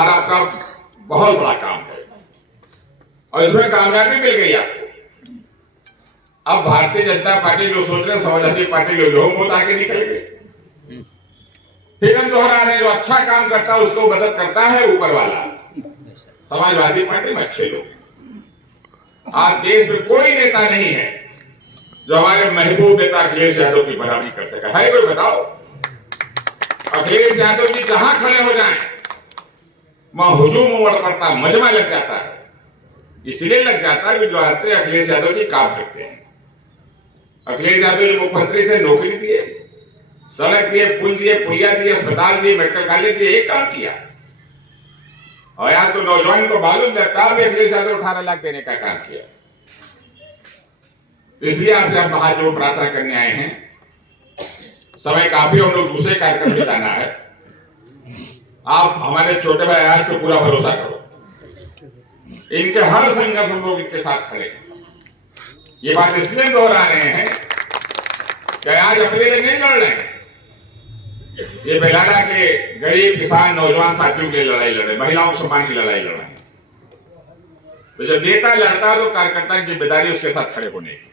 हमारा आपका बहुत बड़ा काम है और इसमें कामयाबी मिल गई आपको। अब भारतीय जनता पार्टी जो सोच रहे, समाजवादी पार्टी जो बहुत आगे निकल गए। फिर हम दोहरा रहे, जो अच्छा काम करता है उसको मदद करता है ऊपर वाला। समाजवादी पार्टी में अच्छे लोग। आज देश में कोई नेता नहीं है जो हमारे महबूब नेता अखिलेश यादव की बराबरी कर सका है। कोई बताओ? अखिलेश यादव जी जहां खड़े हो जाएं, वहां हुजूम उमड़ पड़ता, मजमा लग जाता है। इसलिए लग जाता है कि जो आते अखिलेश यादव जी काम करते हैं। अखिलेश यादव जी मुख्यमंत्री थे, नौकरी दिए, सड़क दिए, पुल दिए, पुलिया दिए, अस्पताल दिए, मेडिकल कॉलेज दिए, एक काम किया। और यहाँ तो नौजवान को मालूम लगता है अखिलेश यादव 18 लाख देने का काम किया। इसलिए आपसे आप महाजोड़ प्रार्थना करने आए हैं। समय काफी, हम लोग दूसरे कार्यक्रम में जाना है। आप हमारे छोटे भाई आज पे पूरा भरोसा करो, इनके हर संघर्ष हम लोग इनके साथ खड़े हैं। ये बात इसलिए दोहरा रहे हैं कि आज अपने लिए नहीं लड़ रहे हैं, ये बेलारा के गरीब किसान नौजवान साथियों के लिए लड़ाई लड़ रहे, महिलाओं के सम्मान की लड़ाई लड़ रहे हैं। तो जब नेता लड़ता है तो कार्यकर्ता की जिम्मेदारी उसके साथ खड़े होने की।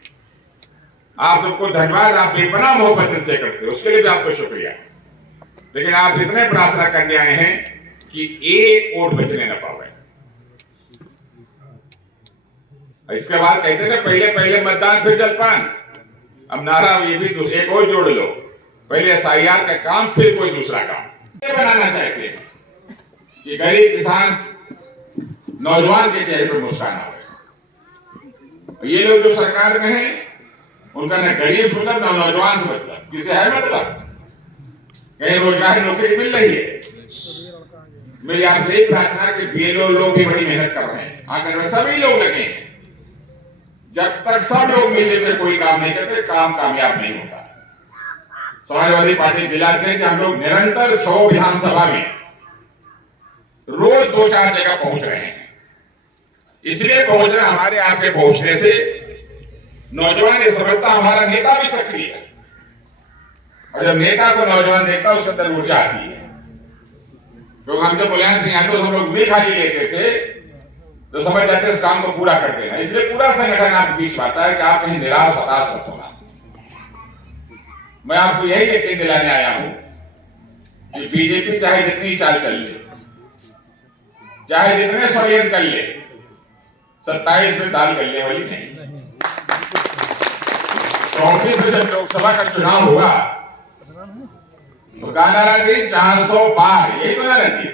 आप सबको धन्यवाद, आप बेपनाह मोहब्बत से करते हो, उसके लिए भी आपको शुक्रिया। लेकिन आप इतने प्रार्थना करने आए हैं कि एक वोट बचने न पावे। इसके बाद कहते थे पहले पहले मतदान फिर जलपान। अब नारा ये भी एक और जोड़ लो, पहले SIR का काम फिर कोई दूसरा काम ये बनाना चाहते हैं कि गरीब किसान नौजवान के चेहरे पर मुस्कान आवे। ये लोग जो सरकार में हैं उनका न गरीब से मतलब न नौजवान से मतलब, किसे है मतलब? कहीं रोजगार नौकरी मिल रही है? मेरी आपसे एक प्रार्थना कि BLO लोग भी बड़ी मेहनत कर रहे हैं, आंगनबाड़ी सभी लोग लगे हैं। जब तक सब लोग मिलकर कोई काम नहीं करते, काम कामयाब नहीं होता। समाजवादी पार्टी दिलाते हैं कि हम लोग निरंतर 100 विधानसभा में रोज 2-4 जगह पहुंच रहे हैं। इसलिए पहुंच रहे, हमारे आपके पहुंचने से नौजवान ये समझता हमारा नेता भी सक्रिय है। और जब नेता को नौजवान देखता उसके अंदर ऊर्जा आती है। तो हम जब मुलायम सिंह यादव हम लोग मिल खाली लेते थे तो समझ जाते इस काम को पूरा कर देना। इसलिए पूरा संगठन आपके बीच आता है कि आप कहीं निराश हताश मत होना। मैं आपको यही यकीन दिलाने आया हूं कि बीजेपी चाहे जितनी चाल चल ले, चाहे जितने षड्यंत्र कर ले, 27 में दाल गलने वाली नहीं। 34 में जब लोकसभा का चुनाव हुआ तो गाना थी 400 पार, यही तो नारा थी।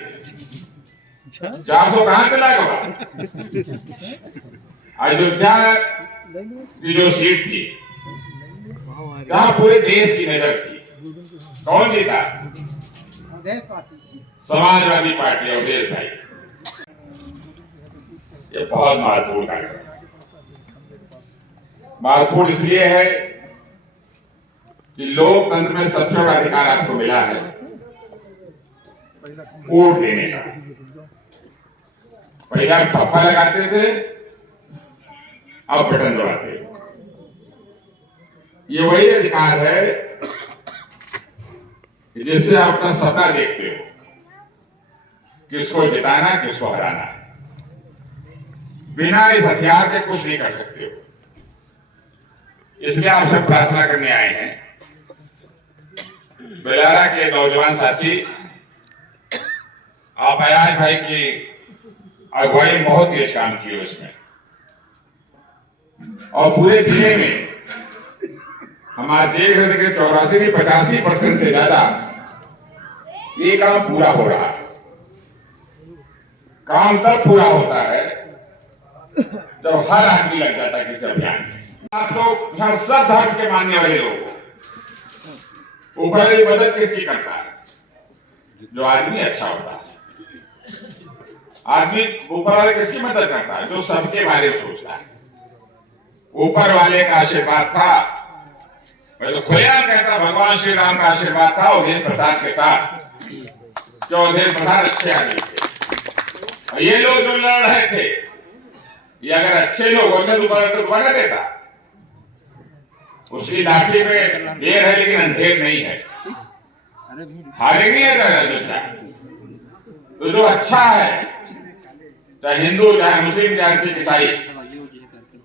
400 कहां चला गया? अयोध्या की जो सीट थी जहां पूरे देश की नजर थी, कौन जीता? समाजवादी पार्टी और देश भाई। ये बहुत महत्वपूर्ण कार्यक्रम है। महत्वपूर्ण इसलिए है कि लोकतंत्र में सबसे बड़ा अधिकार आपको मिला है वोट देने का। पहले आप ठप्पा लगाते थे, अब बटन दबाते हो। ये वही अधिकार है जिससे आप अपना सपना देखते हो, किसको जिताना, किसको हराना। बिना इस हथियार के कुछ नहीं कर सकते हो। इसलिए आपसे प्रार्थना करने आए हैं, बेलारा के नौजवान साथी, आप अयाज भाई की अगुवाई बहुत तेज काम की उसमें, और पूरे जिले में हमारे देख रहे थे कि 84 नहीं 85% से ज्यादा ये काम पूरा हो रहा है। काम तब पूरा होता है जब हर आदमी लग जाता है किसी अभियान में। आप लोग यहां सब धर्म के मानने वाले लोग, ऊपर वाली मदद किसकी करता है? जो आदमी अच्छा होता है। आदमी ऊपर वाले किसकी मदद करता है? जो सबके बारे में सोचता है। ऊपर वाले का आशीर्वाद था, मैं तो खुलेआम कहता, भगवान श्री राम का आशीर्वाद था अवधेश प्रसाद के साथ, जो अवधेश प्रसाद अच्छे आदमी थे। ये लोग जो लड़ रहे थे, ये अगर अच्छे लोग होते तो दोबारा देता। उसकी लाठी में देर है लेकिन अंधेर नहीं है। हारेगी है अयोध्या, तो जो अच्छा है, चाहे हिंदू, चाहे मुस्लिम, चाहे सिख, ईसाई,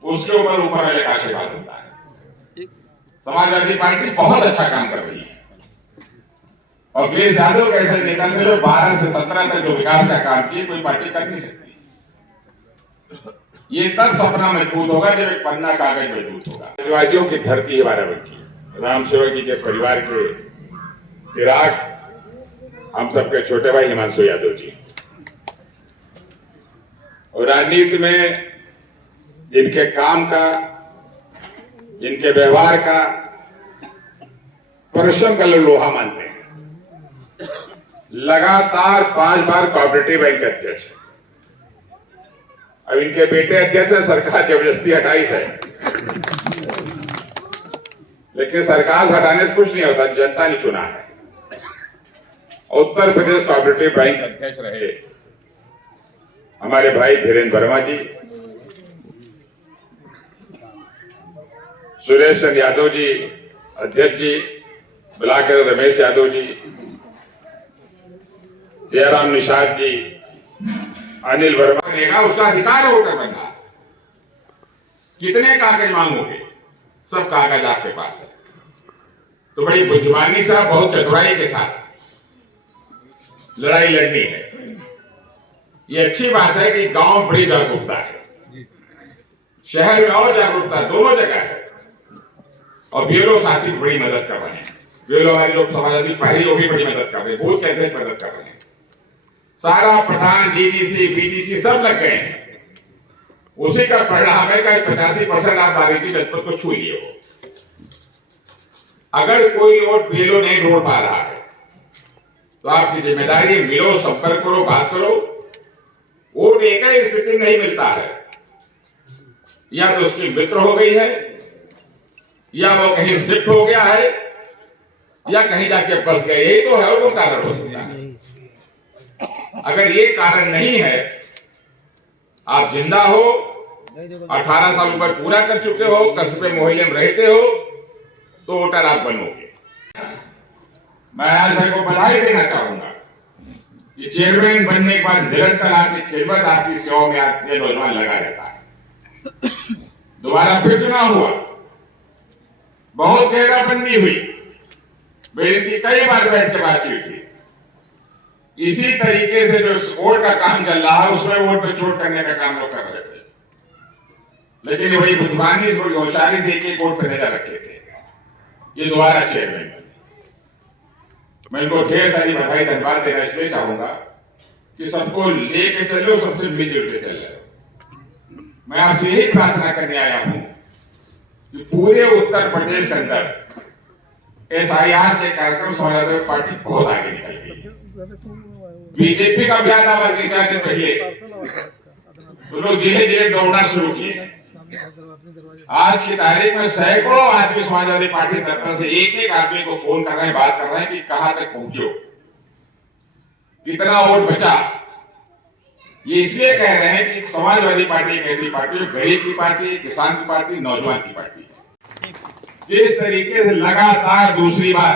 उसके ऊपर ऊपर वाले का आशीर्वाद होता है। समाजवादी पार्टी बहुत अच्छा काम कर रही है और अखिलेश यादव कैसे नेता थे जो 12 से 17 तक जो विकास का काम किए कोई पार्टी कर नहीं सकती। ये तब सपना मजबूत होगा जब एक पन्ना कागज मजबूत होगा। समाजवादियों की धरती है बाराबंकी, राम सेवक जी के परिवार के चिराग, हम सबके छोटे भाई हिमांशु यादव जी, और राजनीति में जिनके काम का, जिनके व्यवहार का परिश्रम का लोहा मानते हैं। लगातार 5 बार कोऑपरेटिव बैंक अध्यक्ष, अब इनके बेटे अध्यक्ष है, सरकार जबरदस्ती हटाई है, लेकिन सरकार से हटाने से कुछ नहीं होता, जनता ने चुना है। उत्तर प्रदेश कोऑपरेटिव बैंक अध्यक्ष रहे हमारे भाई धीरेन्द्र वर्मा जी, सुरेश चंद्र यादव जी अध्यक्ष जी, बुलाकर रमेश यादव जी, सियाराम निषाद जी, अनिल वर्मा देगा, उसका अधिकार है वोटर बनना। कितने कागज मांगोगे? सब कागज आपके पास है। तो बड़ी बुद्धिमानी से, बहुत चतुराई के साथ लड़ाई लड़नी है। ये अच्छी बात है कि गांव बड़ी जागरूकता है, शहर में और जागरूकता दोनों जगह है, और बीएलओ साथी बड़ी मदद कर रहे हैं। बीएलओ हमारी लोग समाजवादी पार्टी वो भी बड़ी मदद कर रहे हैं, बूथ के अध्यक्ष मदद कर रहे हैं। सारा प्रधान, डीडीसी, बीडीसी सब लग गए हैं। उसी का परिणाम है कि 85% आप बारीकी जनपद को छू लिए हो। अगर कोई वोट बीएलओ नहीं ढूंढ पा रहा है तो आपकी जिम्मेदारी, मिलो, संपर्क करो, बात करो। वोट एक ही स्थिति नहीं मिलता है, या तो उसकी मित्र हो गई है, या वो कहीं शिफ्ट हो गया है, या कहीं जाके फंस गए, यही तो है, और वो कारण हो सकता है। अगर ये कारण नहीं है, आप जिंदा हो, 18 साल उम्र पूरा कर चुके हो, कस्बे मोहल्ले में रहते हो, तो वोटर आप बनोगे। मैं आज भाई को बधाई देना चाहूंगा कि चेयरमैन बनने के बाद निरंतर आपकी खिदमत, आपकी सेवा में आपके नौजवान लगा रहता है। दोबारा फिर चुनाव हुआ, बहुत घेराबंदी हुई, मेरी कई बार बैठ के बातचीत हुई। इसी तरीके से जो वोट का काम चल रहा है, उसमें वोट पे चोट करने का काम लोग कर रहे थे, लेकिन वही बुद्धिमानी से, होशियारी से एक वोट पे नजर रखे थे। ये दोबारा चेयरमैन बने। मैं इनको ढेर सारी बधाई, धन्यवाद देना इसलिए चाहूंगा कि सबको लेके चलो, सबसे मिलजुल के चल रहे हो। मैं आपसे यही प्रार्थना करने आया हूं कि पूरे उत्तर प्रदेश के अंदर SIR के कार्यक्रम समाजवादी पार्टी बहुत आगे निकल गई। बीजेपी का अभियान आवाज के पहले तो लोग जिले जिले दौड़ना शुरू किए। आज की तारीख में सैकड़ों आदमी समाजवादी पार्टी की तरफ से एक आदमी को फोन कर रहे हैं, बात कर रहे हैं कि कहां तक पहुंचो, कितना वोट बचा। ये इसलिए कह रहे हैं कि समाजवादी पार्टी एक ऐसी पार्टी जो गरीब की पार्टी, किसान की पार्टी, नौजवान की पार्टी है। जिस तरीके से लगातार दूसरी बार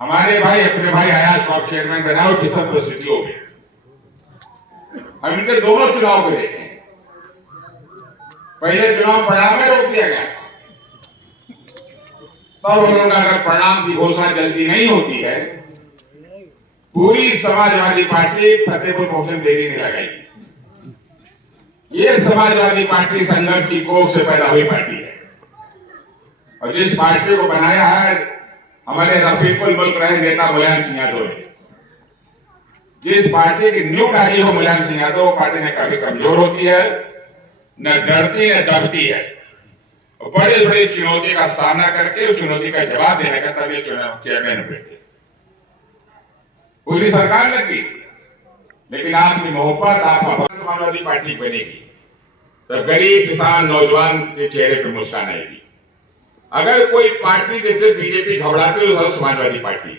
हमारे भाई, अपने भाई अयाज को चेयरमैन बनाओ, किसान परिस्थितियों में हम इनके दोनों चुनाव को देखें। पहले चुनाव परिणाम में रोक दिया गया, तब उन्होंने अगर परिणाम की घोषणा जल्दी नहीं होती है, पूरी समाजवादी पार्टी फतेहपुर पहुंचने में देरी नहीं लगाई। ये समाजवादी पार्टी संघर्ष की कोख से पैदा हुई पार्टी है, और जिस पार्टी को बनाया है हमारे रफीकुल मुल्क रहे नेता मुलायम सिंह यादव ने, जिस पार्टी की न्यू डाली हो मुलायम सिंह यादव, पार्टी ने कभी कमजोर होती है, न डरती न दबती है, और बड़ी बड़ी चुनौती का सामना करके उस चुनौती का जवाब देने का तब ये चुनाव चेयरमैन हुए थे। पूरी सरकार लगी, लेकिन आपकी मोहब्बत, आपका समाजवादी पार्टी बनेगी तब गरीब, किसान, नौजवान के चेहरे पर मुस्कान आएगी। अगर कोई पार्टी जैसे बीजेपी घबराती हो, समाजवादी पार्टी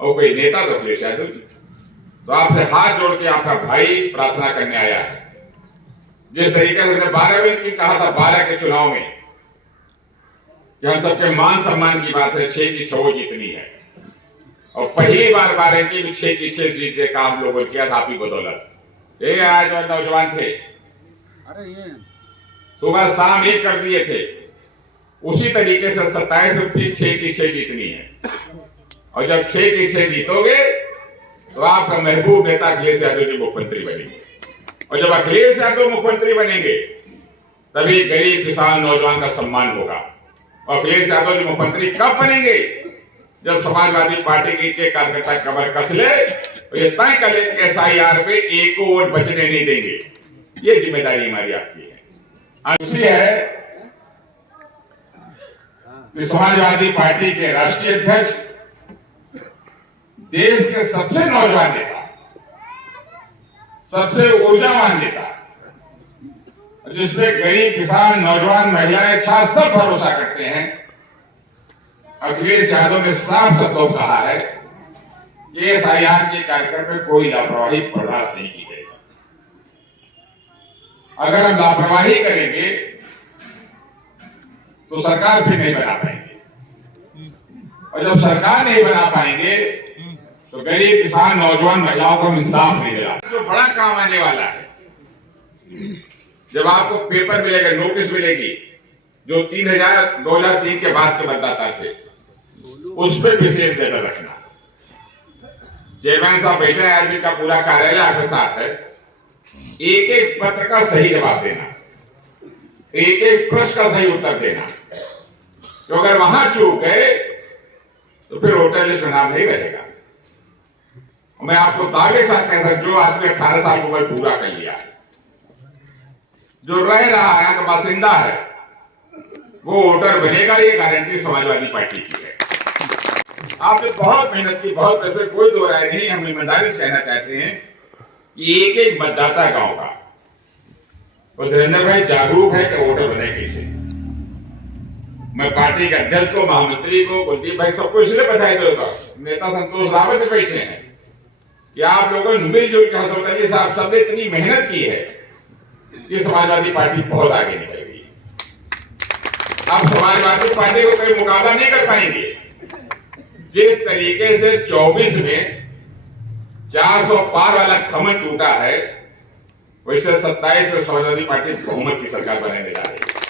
और कोई नेता तो अखिलेश यादव जी, तो आपसे हाथ जोड़ के आपका भाई प्रार्थना करने आया है। जिस तरीके से हमने 12 में की कहा था, 12 के चुनाव में कि हम सबके मान सम्मान की बात है, 6 की 6 जीतनी है, और पहली बार बाराबंकी में 6 की 6 सीटें काम लोगों ने किया था आपकी बदौलत। ये आज जो नौजवान थे, अरे ये सुबह शाम एक कर दिए थे, उसी तरीके से 27 में फिर 6 की 6 जीतनी है। और जब 6 की 6 जीतोगे तो आपका महबूब नेता अखिलेश यादव जी मुख्यमंत्री बनेंगे। और जब अखिलेश यादव मुख्यमंत्री बनेंगे तभी गरीब किसान नौजवान का सम्मान होगा। और अखिलेश यादव जी मुख्यमंत्री कब बनेंगे? जब समाजवादी पार्टी के कार्यकर्ता कमर कस ले तो ये तय कर ले कि SIR पे एक को वोट बचने नहीं देंगे। ये जिम्मेदारी हमारी आपकी है। दूसरी है कि समाजवादी पार्टी के राष्ट्रीय अध्यक्ष, देश के सबसे नौजवान नेता, सबसे ऊर्जावान नेता, जिसमें गरीब किसान नौजवान महिलाएं छात्र सब भरोसा करते हैं, अखिलेश यादव ने साफ शब्दों कहा है कि SIR के कार्यक्रम में कोई लापरवाही बर्दाश्त नहीं की जाएगी। अगर हम लापरवाही करेंगे तो सरकार फिर नहीं बना पाएंगे, और जब सरकार नहीं बना पाएंगे तो गरीब किसान नौजवान महिलाओं को इंसाफ नहीं मिला। जो बड़ा काम आने वाला है, जब आपको पेपर मिलेगा, नोटिस मिलेगी, जो 2003 के बाद के मतदाता थे, उस पर विशेष नजर रखना। चेयरमैन साहब बैठे हैं, आदमी का पूरा कार्यालय आपके साथ है। एक एक पत्र का सही जवाब देना, एक एक प्रश्न का सही उत्तर देना। तो अगर वहां चूक गए तो फिर वोटर लिस्ट में नाम नहीं रहेगा। मैं आपको दावे के साथ कह सकता, जो आदमी 18 साल की उम्र पूरा कर लिया है, जो रह रहा है, यहाँ का बासिंदा है, वो वोटर बनेगा। ये गारंटी समाजवादी पार्टी की है। आपने बहुत मेहनत की, बहुत पैसे, कोई दो राय नहीं। हम ईमानदारी से कहना चाहते हैं कि एक एक मतदाता गांव का, तो धीरेन्द्र भाई जागरूक है कि वोटर बने कैसे। मैं पार्टी के अध्यक्ष को, महामंत्री को, कुलदीप भाई सबको इसलिए बधाई दूंगा, नेता संतोष रावत भी बैठे हैं, कि आप लोगों ने मिलजुल के हसरत अली साहब सबने इतनी मेहनत की है कि समाजवादी पार्टी बहुत आगे निकल गई। अब समाजवादी पार्टी को कोई मुकाबला नहीं कर पाएंगे। जिस तरीके से 24 में 400 पार वाला खमन टूटा है, वैसे 27 में समाजवादी पार्टी बहुमत की सरकार बनाने जा रही है।